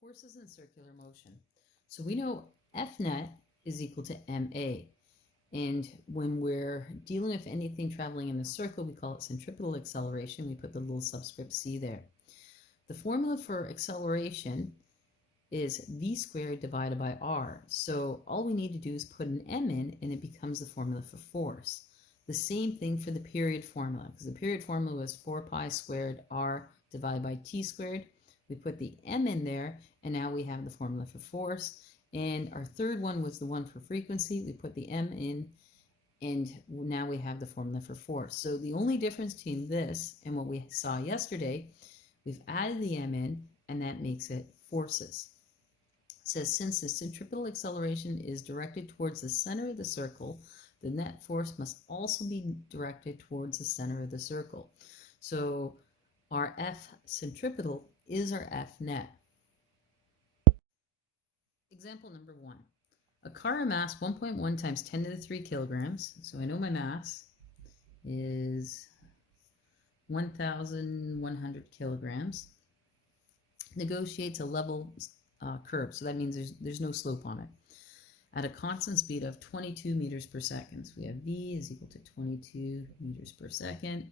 Forces in circular motion. So we know F net is equal to ma. And when we're dealing with anything traveling in a circle, we call it centripetal acceleration. We put the little subscript c there. The formula for acceleration is v squared divided by r. So all we need to do is put an m in, and it becomes the formula for force. The same thing for the period formula, because the period formula was 4 pi squared r divided by t squared. We put the m in there, and now we have the formula for force. And our third one was the one for frequency. We put the m in, and now we have the formula for force. So the only difference between this and what we saw yesterday, we've added the m in, and that makes it forces. It says, since the centripetal acceleration is directed towards the center of the circle, the net force must also be directed towards the center of the circle. So our F centripetal is our F net. Example number 1. A car of mass 1.1 times 10 to the 3 kilograms, so I know my mass is 1,100 kilograms, negotiates a level curve, so that means there's no slope on it, at a constant speed of 22 meters per second. So we have v is equal to 22 meters per second,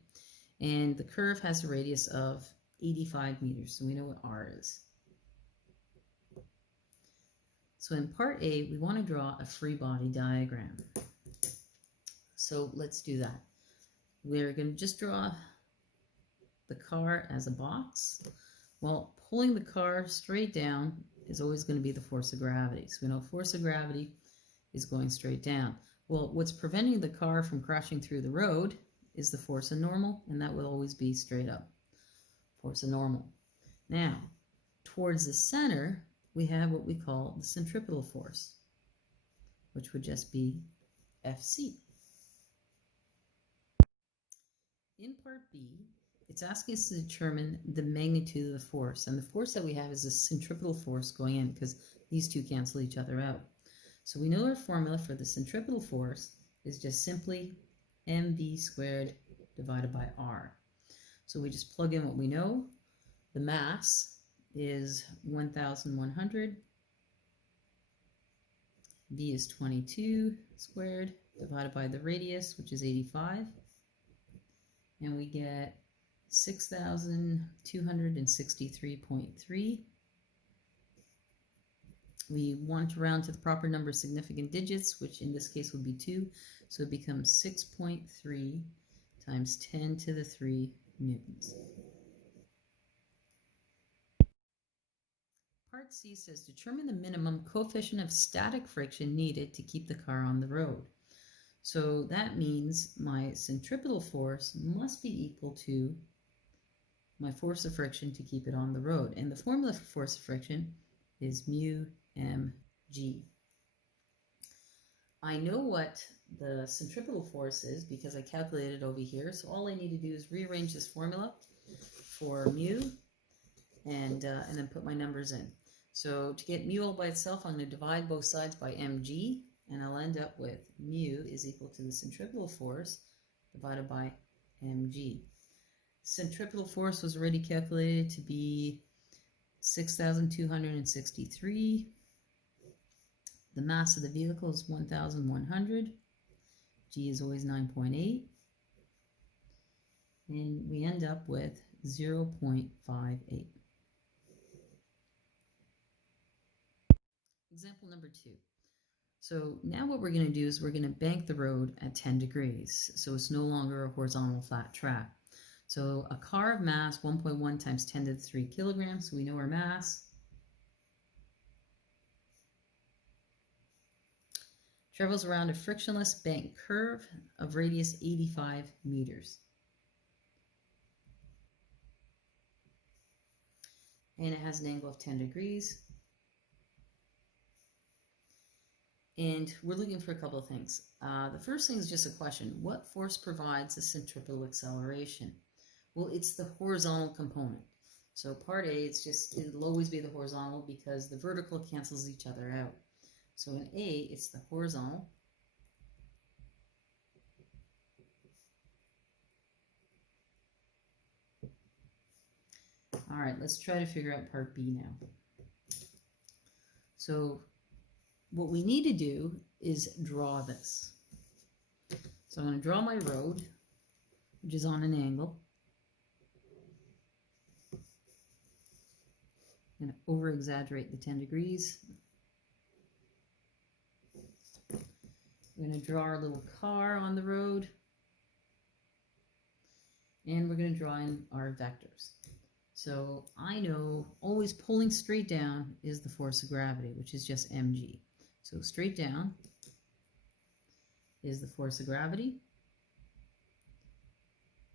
and the curve has a radius of 85 meters, so we know what r is. So in part A, we want to draw a free body diagram. So let's do that. We're going to just draw the car as a box. Well, pulling the car straight down is always going to be the force of gravity. So we know force of gravity is going straight down. Well, what's preventing the car from crashing through the road is the force of normal, and that will always be straight up. Force of normal. Now, towards the center, we have what we call the centripetal force, which would just be Fc. In part B, it's asking us to determine the magnitude of the force, and the force that we have is the centripetal force going in, because these two cancel each other out. So we know our formula for the centripetal force is just simply mv squared divided by r. So we just plug in what we know. The mass is 1,100. V is 22 squared divided by the radius, which is 85. And we get 6,263.3. We want to round to the proper number of significant digits, which in this case would be 2. So it becomes 6.3 times 10 to the 3 newtons. Part C says, determine the minimum coefficient of static friction needed to keep the car on the road. So that means my centripetal force must be equal to my force of friction to keep it on the road. And the formula for force of friction is mu mg. I know what the centripetal force is because I calculated it over here. So all I need to do is rearrange this formula for mu and then put my numbers in. So to get mu all by itself, I'm going to divide both sides by mg, and I'll end up with mu is equal to the centripetal force divided by mg. Centripetal force was already calculated to be 6,263. The mass of the vehicle is 1,100. G is always 9.8. And we end up with 0.58. Example number 2. So now what we're going to do is we're going to bank the road at 10 degrees. So it's no longer a horizontal flat track. So a car of mass 1.1 times 10 to the 3 kilograms. So we know our mass. Travels around a frictionless bank curve of radius 85 meters. And it has an angle of 10 degrees. And we're looking for a couple of things. The first thing is just a question. What force provides the centripetal acceleration? Well, it's the horizontal component. So part A, it'll always be the horizontal because the vertical cancels each other out. So in A, it's the horizontal. All right, let's try to figure out part B now. So what we need to do is draw this. So I'm going to draw my road, which is on an angle. I'm going to over-exaggerate the 10 degrees. We're going to draw our little car on the road. And we're going to draw in our vectors. So I know always pulling straight down is the force of gravity, which is just mg. So straight down is the force of gravity,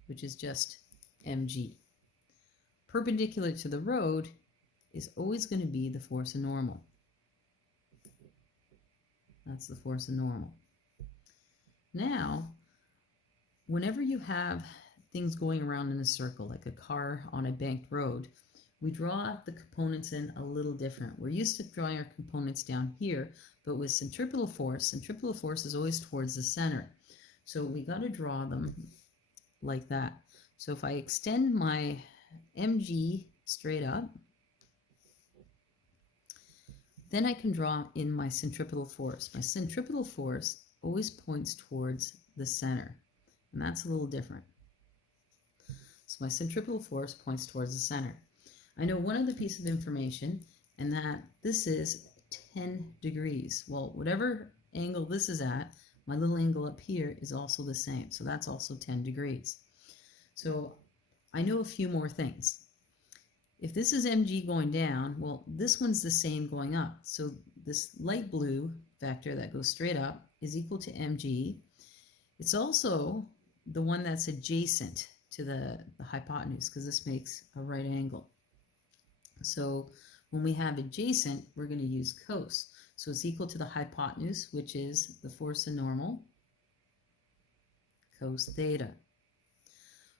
which is just mg. Perpendicular to the road is always going to be the force of normal. That's the force of normal. Now, whenever you have things going around in a circle, like a car on a banked road, we draw the components in a little different. We're used to drawing our components down here, but with centripetal force is always towards the center. So we got to draw them like that. So if I extend my mg straight up, then I can draw in my centripetal force. My centripetal force always points towards the center, and that's a little different. So my centripetal force points towards the center. I know one other piece of information, and that this is 10 degrees. Well, whatever angle this is at, my little angle up here is also the same. So that's also 10 degrees. So I know a few more things. If this is mg going down, well, this one's the same going up. So this light blue vector that goes straight up is equal to mg. It's also the one that's adjacent to the hypotenuse, because this makes a right angle. So when we have adjacent, we're going to use cos. So it's equal to the hypotenuse, which is the force of normal, cos theta.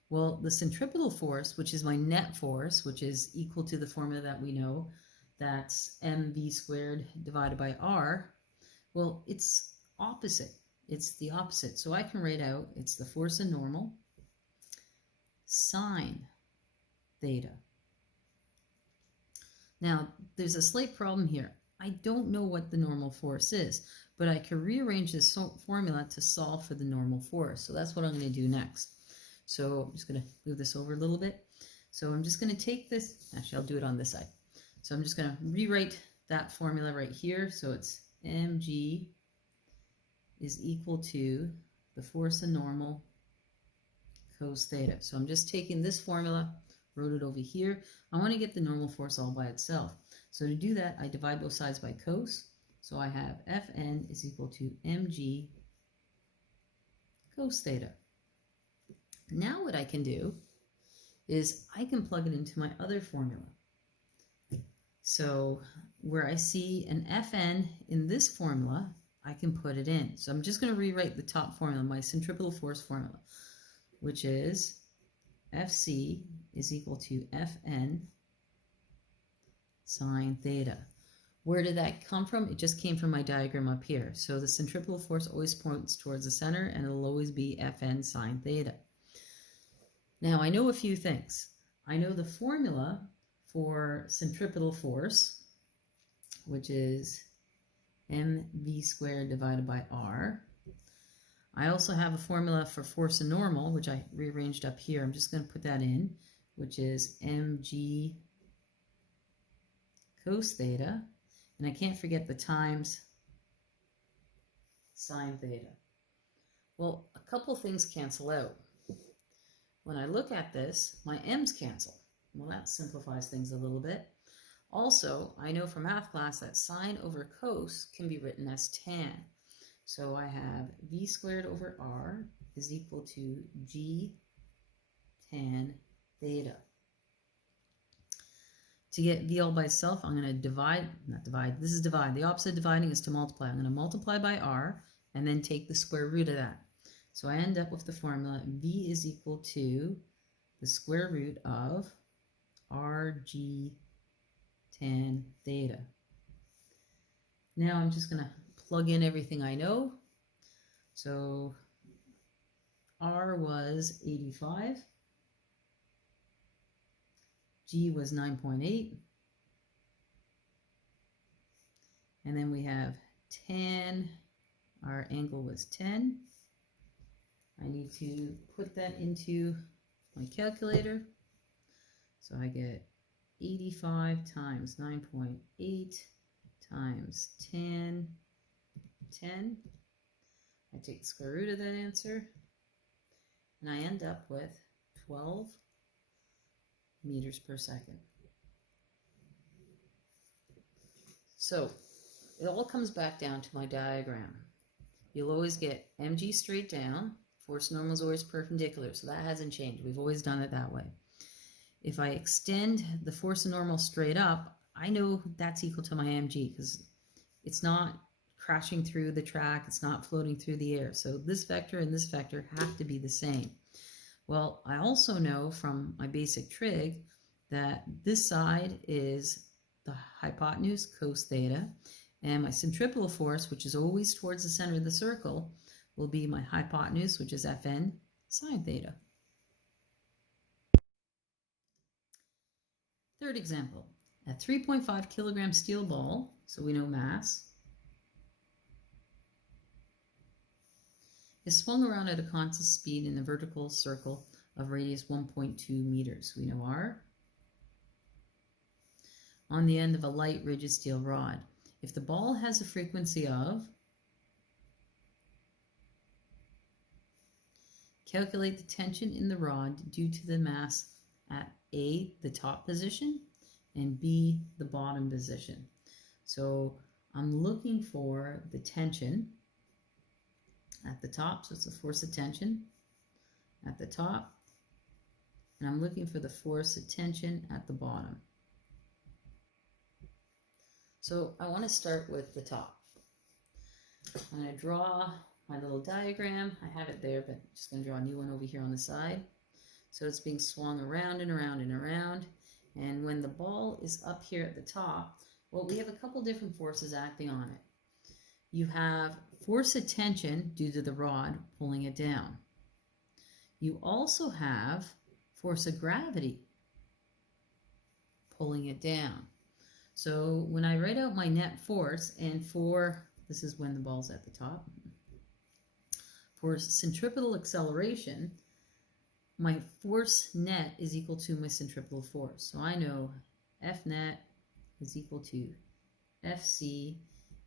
Well, the centripetal force, which is my net force, which is equal to the formula that we know, that's mv squared divided by r, well, it's opposite. It's the opposite. So I can write out, it's the force of normal sine theta. Now, there's a slight problem here. I don't know what the normal force is, but I can rearrange this formula to solve for the normal force. So that's what I'm going to do next. So I'm just going to move this over a little bit. So I'm just going to take this, actually I'll do it on this side. So I'm just going to rewrite that formula right here. So it's mg is equal to the force of normal cos theta. So I'm just taking this formula, wrote it over here. I want to get the normal force all by itself. So to do that, I divide both sides by cos. So I have Fn is equal to mg cos theta. Now what I can do is I can plug it into my other formula. So where I see an Fn in this formula, I can put it in. So I'm just going to rewrite the top formula, my centripetal force formula, which is Fc is equal to Fn sine theta. Where did that come from? It just came from my diagram up here. So the centripetal force always points towards the center, and it'll always be Fn sine theta. Now I know a few things. I know the formula for centripetal force, which is mv squared divided by r. I also have a formula for force of normal, which I rearranged up here. I'm just going to put that in, which is mg cos theta. And I can't forget the times sine theta. Well, a couple things cancel out. When I look at this, my m's cancel. Well, that simplifies things a little bit. Also, I know from math class that sine over cos can be written as tan. So I have v squared over r is equal to g tan theta. To get v all by itself, I'm going to divide, not divide, this is divide. The opposite of dividing is to multiply. I'm going to multiply by r and then take the square root of that. So I end up with the formula v is equal to the square root of rg tan theta. Now I'm just going to plug in everything I know. So R was 85, G was 9.8, And then we have tan, our angle was 10. I need to put that into my calculator. So I get 85 times 9.8 times tan 10. I take the square root of that answer, and I end up with 12 meters per second. So it all comes back down to my diagram. You'll always get mg straight down. Force normal is always perpendicular, so that hasn't changed. We've always done it that way. If I extend the force normal straight up, I know that's equal to my mg because it's not crashing through the track, it's not floating through the air. So this vector and this vector have to be the same. Well, I also know from my basic trig that this side is the hypotenuse cos theta, and my centripetal force, which is always towards the center of the circle, will be my hypotenuse, which is Fn sine theta. Third example, a 3.5 kilogram steel ball, so we know mass, is swung around at a constant speed in a vertical circle of radius 1.2 meters. We know r. On the end of a light rigid steel rod. If the ball has a frequency of, calculate the tension in the rod due to the mass at A, the top position, and B, the bottom position. So I'm looking for the tension at the top, so it's the force of tension at the top, and I'm looking for the force of tension at the bottom. So I want to start with the top. I'm going to draw my little diagram. I have it there, but I'm just going to draw a new one over here on the side. So it's being swung around and around and around, and when the ball is up here at the top, well, we have a couple different forces acting on it. You have force of tension due to the rod pulling it down. You also have force of gravity pulling it down. So when I write out my net force, and for, this is when the ball's at the top, for centripetal acceleration, my force net is equal to my centripetal force. So I know F net is equal to Fc,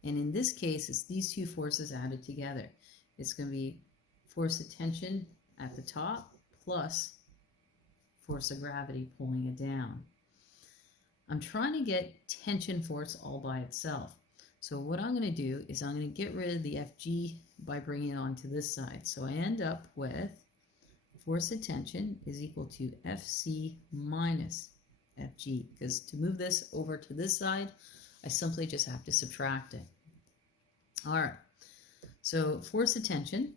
and in this case, it's these two forces added together. It's going to be force of tension at the top plus force of gravity pulling it down. I'm trying to get tension force all by itself. So what I'm going to do is I'm going to get rid of the Fg by bringing it onto this side. So I end up with force of tension is equal to Fc minus Fg, because to move this over to this side, I simply just have to subtract it. All right, so force of tension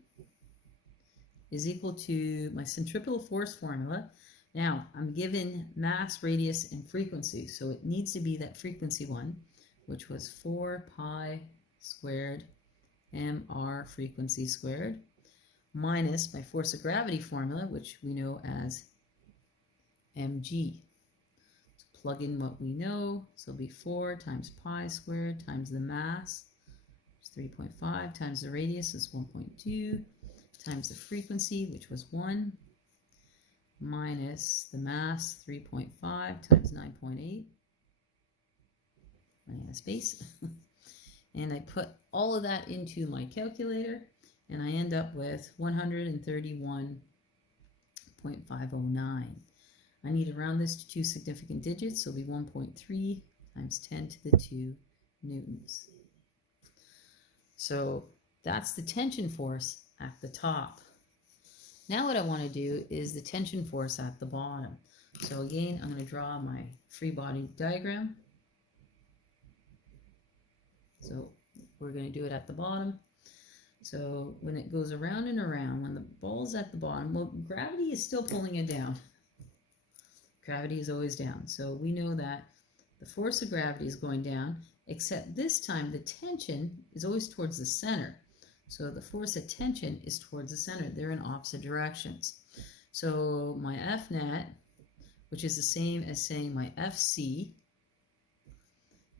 is equal to my centripetal force formula. Now, I'm given mass, radius, and frequency, so it needs to be that frequency one, which was 4 pi squared mr frequency squared, minus my force of gravity formula, which we know as mg. So plug in what we know, so it'll be 4 times pi squared times the mass, which is 3.5, times the radius is 1.2, times the frequency, which was 1, minus the mass, 3.5 times 9.8. Running out of space. And I put all of that into my calculator, and I end up with 131.509. I need to round this to two significant digits, so it'll be 1.3 times 10 to the 2 newtons. So that's the tension force at the top. Now what I want to do is the tension force at the bottom. So again, I'm going to draw my free body diagram. So we're going to do it at the bottom. So when it goes around and around, when the ball's at the bottom, well, gravity is still pulling it down. Gravity is always down. So we know that the force of gravity is going down, except this time the tension is always towards the center. So the force of tension is towards the center. They're in opposite directions. So my F net, which is the same as saying my Fc,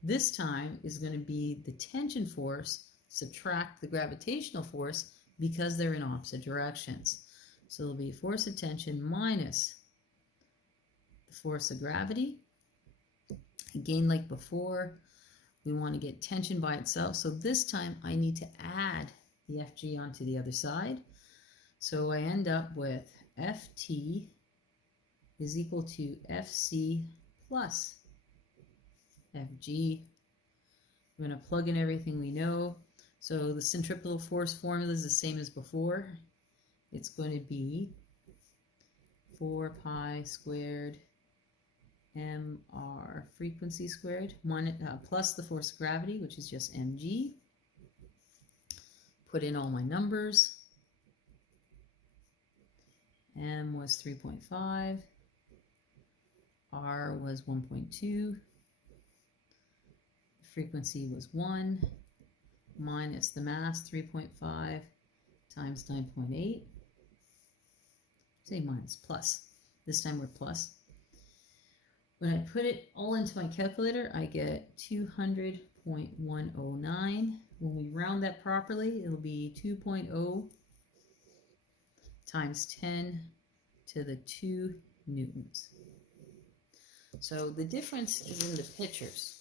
This time is going to be the tension force subtract the gravitational force because they're in opposite directions. So it'll be force of tension minus the force of gravity. Again, like before, we want to get tension by itself. So this time I need to add the Fg onto the other side. So I end up with Ft is equal to Fc plus Fg. I'm going to plug in everything we know. So the centripetal force formula is the same as before. It's going to be 4 pi squared mr frequency squared plus the force of gravity, which is just mg. Put in all my numbers. M was 3.5. R was 1.2. Frequency was 1 minus the mass 3.5 times 9.8. Say minus, plus. This time we're plus. When I put it all into my calculator, I get 200.109. When we round that properly, it'll be 2.0 times 10 to the 2 newtons. So the difference is in the pictures.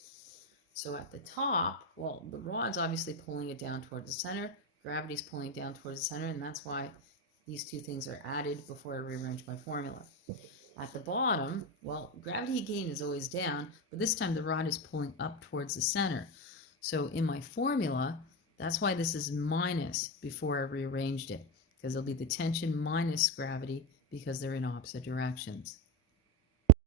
So at the top, well, the rod's obviously pulling it down towards the center, gravity's pulling it down towards the center, and that's why these two things are added before I rearrange my formula. At the bottom, well, gravity gain is always down, but this time the rod is pulling up towards the center. So in my formula, that's why this is minus before I rearranged it, because it'll be the tension minus gravity because they're in opposite directions.